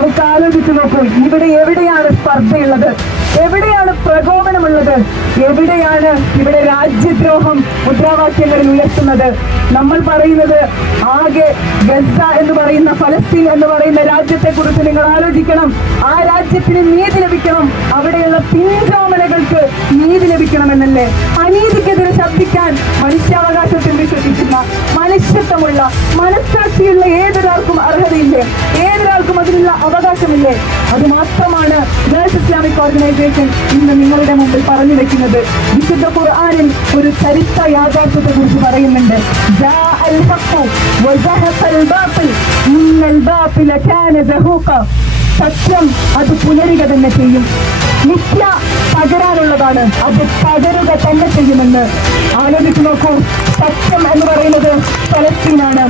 നമുക്ക് ആലോചിച്ചു നോക്കൂ, ഇവിടെ എവിടെയാണ് സ്പർദ്ധയുള്ളത്? എവിടെയാണ് പ്രകോപനമുള്ളത്? എവിടെയാണ് ഇവിടെ രാജ്യദ്രോഹം മുദ്രാവാക്യങ്ങളിൽ ഉയർത്തുന്നത്? നമ്മൾ പറയുന്നത് ആകെ ഗസ എന്ന് പറയുന്ന, ഫലസ്തീൻ എന്ന് പറയുന്ന രാജ്യത്തെ കുറിച്ച് നിങ്ങൾ ആലോചിക്കണം. ആ രാജ്യത്തിന് നീതി ലഭിക്കണം, അവിടെയുള്ള പിൻഗാമനകൾക്ക് നീതി ലഭിക്കണമെന്നല്ലേ? അനീതിക്കെതിരെ ശബ്ദിക്കാൻ മനുഷ്യാവകാശത്തിൽ വിശ്വസിക്കുന്ന, മനുഷ്യത്വമുള്ള, മനസ്സാക്ഷിയുള്ള ഏതൊരാൾക്കും അർഹതയില്ലേ? ഏതൊരാൾക്കും അതിനുള്ള അവകാശമില്ലേ? അത് മാത്രമാണ് ഗേൾസ് ഇസ്ലാമിക് ഓർഗനൈസേഷൻ ഇന്ന് നിങ്ങളുടെ മുമ്പിൽ പറഞ്ഞു വെക്കുന്നത്. വിശുദ്ധ ഖുർആനിൽ ഒരു ചരിത്ര യാഥാർത്ഥ്യത്തെ കുറിച്ച് പറയുന്നുണ്ട്. സത്യം അത് പുലരുക തന്നെ ചെയ്യും. മിഥ്യ പകരാനുള്ളതാണ്, അത് പകരുക തന്നെ ചെയ്യുമെന്ന് ആലോചിച്ചു നോക്കൂ. സത്യം എന്ന് പറയുന്നത് ഫലസ്തീനാണ്.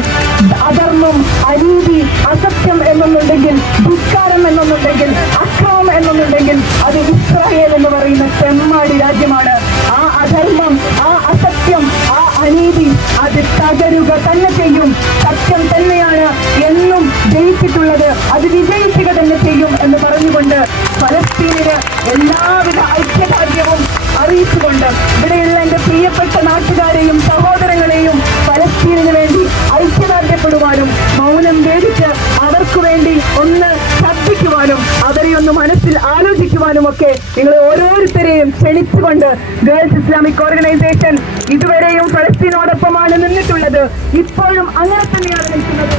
അധർമ്മം, അനീതി, അസത്യം എന്നൊന്നുണ്ടെങ്കിൽ, ധിക്കാരം എന്നൊന്നുണ്ടെങ്കിൽ, അക്രമം എന്നൊന്നുണ്ടെങ്കിൽ അത് ഇസ്രായേൽ എന്ന് പറയുന്ന ചെമ്മാടി രാജ്യമാണ്. ആ അധർമ്മം, ആ അസത്യം, ആ അനീതി അത് തകരുക തന്നെ ചെയ്യും. സത്യം തന്നെയാണ് എന്നും ജയിച്ചിട്ടുള്ളത്, അത് വിജയിക്കുക തന്നെ ചെയ്യും എന്ന് പറഞ്ഞുകൊണ്ട് ഫലസ്തീനിന് എല്ലാവിധ ഐക്യദാർഢ്യവും അറിയിച്ചുകൊണ്ട് ഇവിടെയുള്ള എൻ്റെ പ്രിയപ്പെട്ട നാട്ടുകാരെയും സഹോദരങ്ങളെയും ഫലസ്തീനിന് വേണ്ടി ഐക്യദാർഢ്യപ്പെടുവാനും മൗനം വേദിച്ച് അവർക്ക് വേണ്ടി ഒന്ന് ശബ്ദിക്കുവാനും അവരെ ഒന്ന് മനസ്സിൽ ആലോചിക്കുവാനും ഒക്കെ നിങ്ങൾ ഓരോരുത്തരെയും ക്ഷണിച്ചുകൊണ്ട് ഗേൾസ് ഇസ്ലാമിക് ഓർഗനൈസേഷൻ ഇതുവരെയും ഫലസ്തീനോടൊപ്പമാണ് നിന്നിട്ടുള്ളത്. ഇപ്പോഴും അങ്ങനെ തന്നെയാണ് നിൽക്കുന്നത്.